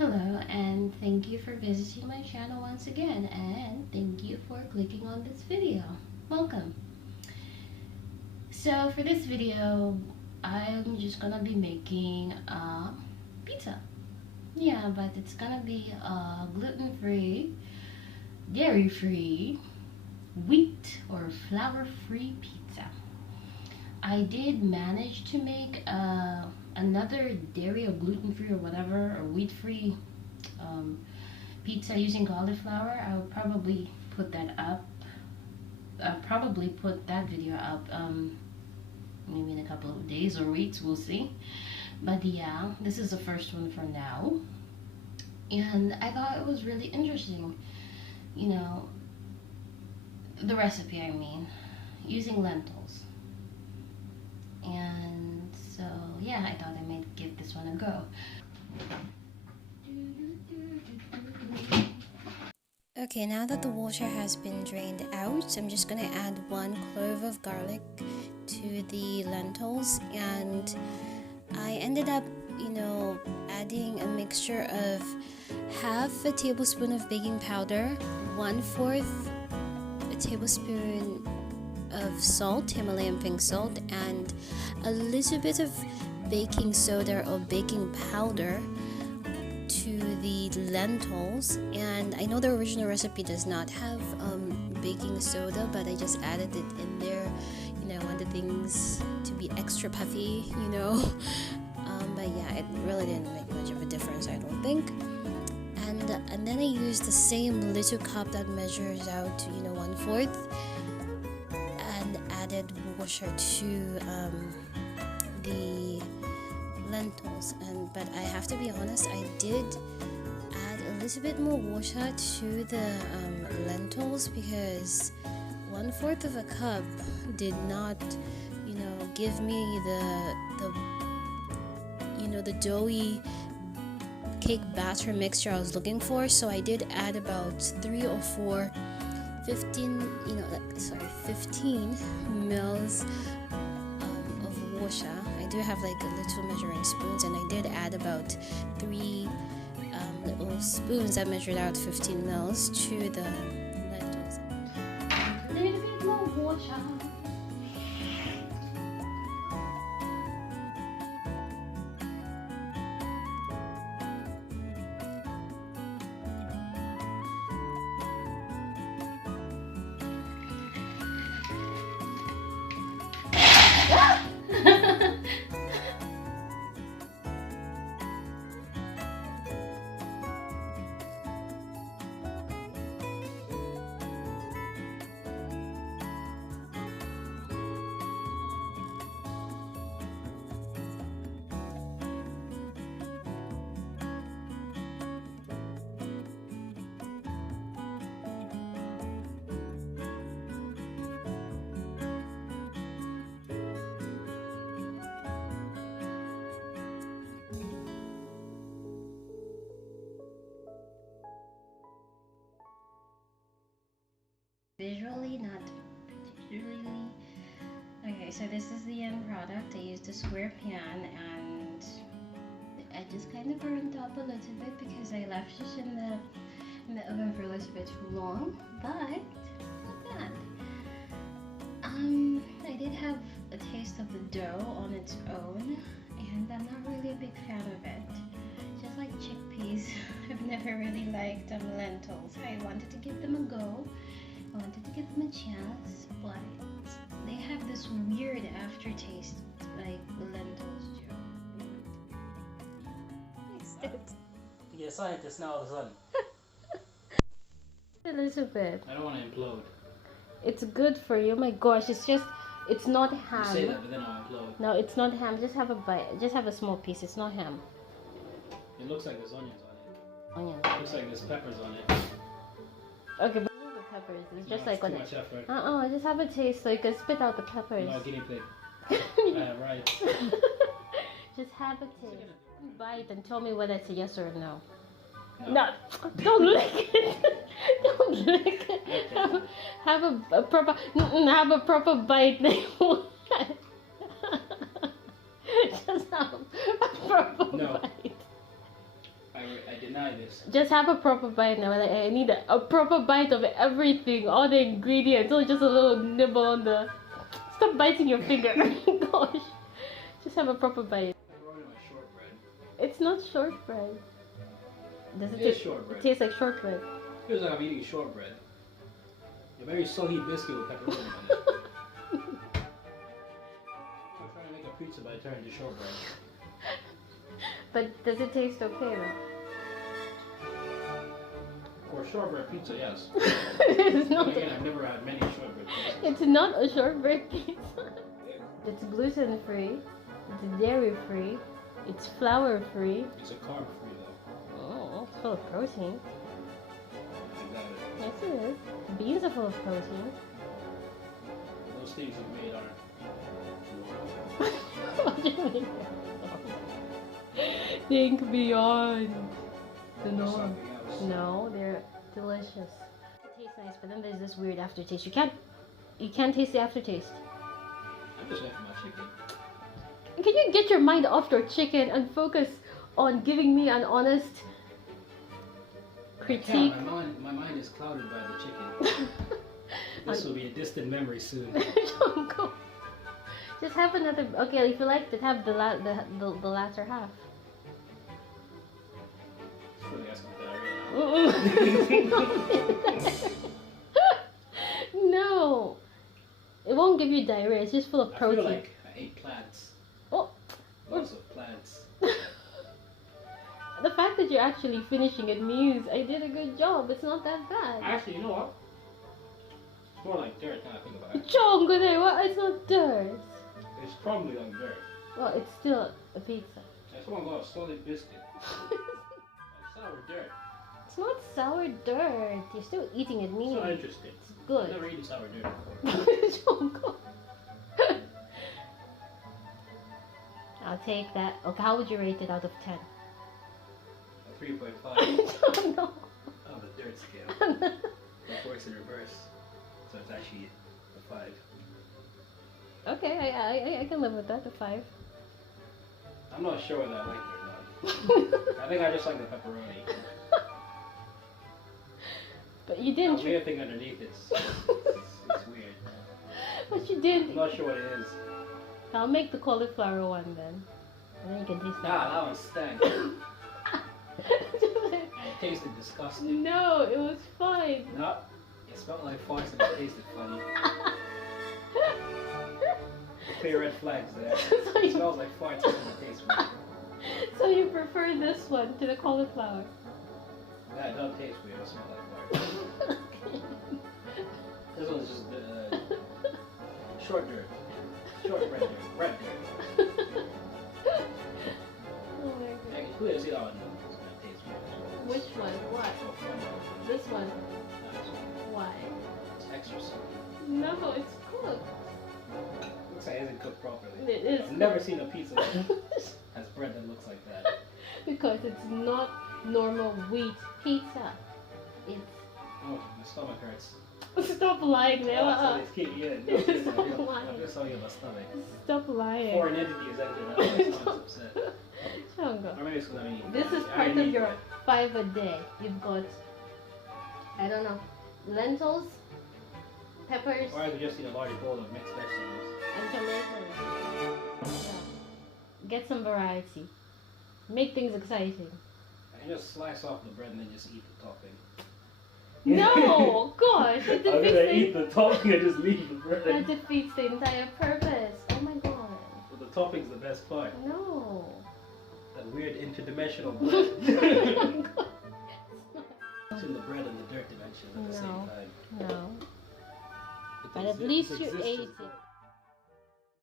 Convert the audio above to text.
Hello, and thank you for visiting my channel once again, and thank you for clicking on this video. Welcome. So for this video, I'm just gonna be making a pizza. Yeah, but it's gonna be a gluten-free, dairy-free, wheat or flour-free pizza. I did manage to make another dairy or gluten-free or whatever, or wheat-free pizza using cauliflower. I will probably put that up. I'll probably put that video up maybe in a couple of days or weeks, we'll see. But yeah, this is the first one for now. And I thought it was really interesting, you know, the recipe, I mean, using lentils. And so yeah, I thought I might give this one a go. Okay, now that the water has been drained out, I'm just gonna add 1 clove of garlic to the lentils, and I ended up, adding a mixture of half a tablespoon of baking powder, 1/4 a tablespoon of salt, Himalayan pink salt, and a little bit of baking soda or baking powder to the lentils. And I know the original recipe does not have baking soda, but I just added it in there. I wanted things to be extra puffy, but yeah, it really didn't make much of a difference, I don't think. And then I used the same little cup that measures out to 1/4, and added water to the lentils. But I have to be honest, I did add a little bit more water to the lentils, because 1/4 of a cup did not give me the doughy cake batter mixture I was looking for. So I did add about 3 or 4 15 mils of water. I do have like a little measuring spoons, and I did add about 3 little spoons that measured out 15 mils to the lentils. A little bit more water. Visually, not particularly. Okay, so this is the end product. I used a square pan, and I just kind of burned up a little bit because I left it in the oven for a little bit too long, but not bad. I did have a taste of the dough on its own, and I'm not really a big fan of it. Just like chickpeas, I've never really liked lentils. I wanted to give them a go. I wanted to give them a chance, but they have this weird aftertaste like lentils do. You're a scientist now all of a sudden. A little bit. I don't want to implode. It's good for you. My gosh, it's not ham. You say that, but then I'll implode. No, it's not ham. Just have a bite. Just have a small piece. It's not ham. It looks like there's onions on it. Onions. It looks like there's peppers on it. Okay, but remove the peppers. It's just like too when much effort. just have a taste so you can spit out the peppers. No, guinea pig. Right. Just have a taste. Bite and tell me whether it's a yes or a no. No, don't lick it. Don't lick it. Okay. Have a proper bite. Just have a proper No. bite. I I deny this. Just have a proper bite now. Like, I need a proper bite of everything, all the ingredients, not just a little nibble on the. Stop biting your finger. Gosh, just have a proper bite. Pepperoni on shortbread. It's not shortbread. Does It is shortbread. It tastes like shortbread. Feels like I'm eating shortbread. A very soggy biscuit with pepperoni on it. I'm trying to make a pizza by turning to shortbread. But does it taste okay though? For shortbread pizza, yes. It's But not. again, I've never had many shortbread pizzas. It's not a shortbread pizza. It's gluten free. It's dairy free. It's flour free. It's a carb free though. Oh, it's full of protein. Exactly. Yes, it is. Beans are full of protein. Those things you made aren't. What do you mean? Think beyond the norm. Something else. No, they're delicious. It tastes nice, but then there's this weird aftertaste. You can't taste the aftertaste. I'm just left my chicken. Can you get your mind off your chicken and focus on giving me an honest critique? Yeah, my mind is clouded by the chicken. This will be a distant memory soon. Go. Just have another. Okay, if you like it, have the latter half. Surely that's not diarrhea. No, it won't give you diarrhea. It's just full of I protein. feel like I ate plants. Oh, Lots of plants. the fact that you're actually finishing it means I did a good job. It's not that bad. Actually, you know what? It's more like dirt now I think about it. Chongo there. What? It's not dirt. It's probably like dirt. Well, it's still a pizza. I just want to go a solid biscuit. It's sour dirt. It's not sour dirt. You're still eating it. It's Meaning not interesting. it's I've good. never eaten sour dirt before. Chongo. I'll take that. Okay, how would you rate it out of 10? A 3.5 No. on the dirt scale. It works in reverse. So it's actually a 5. Okay, I can live with that. A 5. I'm not sure whether I like it or not. I think I just like the pepperoni. But you The didn't. weird thing underneath it's weird. But you I'm didn't. not sure what it is. I'll make the cauliflower one then. And then you can taste Nah, that one stank. that. It tasted disgusting. No, it was fine. No, it smelled like farts and it tasted funny. Clear red flags there. It smells like farts and it tastes weird. So you prefer this one to the cauliflower? Yeah, it does taste weird. It smells like farts. This one's just short dirt. Short red dirt. Red dirt. Oh my I god. can clearly see how it's gonna taste weird. Which one? What? So funny. This one? No, this one. Why? It's extra salty. No, it's cooked. Looks like it isn't cooked properly. It is. I've never seen a pizza that has bread that looks like that. Because it's not normal wheat pizza. It's. Oh, my stomach hurts. Stop lying there. Oh, so it's kicking in. No, it's Stop not real. lying. I'm just telling you my stomach. Stop lying. Foreign entity is entering now. My stomach's upset. Chongo. Or maybe it's because I mean. This is part of your 5 a day. You've got, I don't know, lentils, peppers, Or I could just eat a large bowl of mixed vegetables. and tomatoes. Yeah. Get some variety. Make things exciting. I can just slice off the bread and then just eat the topping. No! Gosh! It I'm gonna eat defeats the topping and just leave the that bread. defeats the entire purpose. Oh my god. Well, the topping's the best part. No. That weird interdimensional bread. It's in the bread and the dirt dimension at the same No. time. No. It But at exists- least it you exists ate as it. both.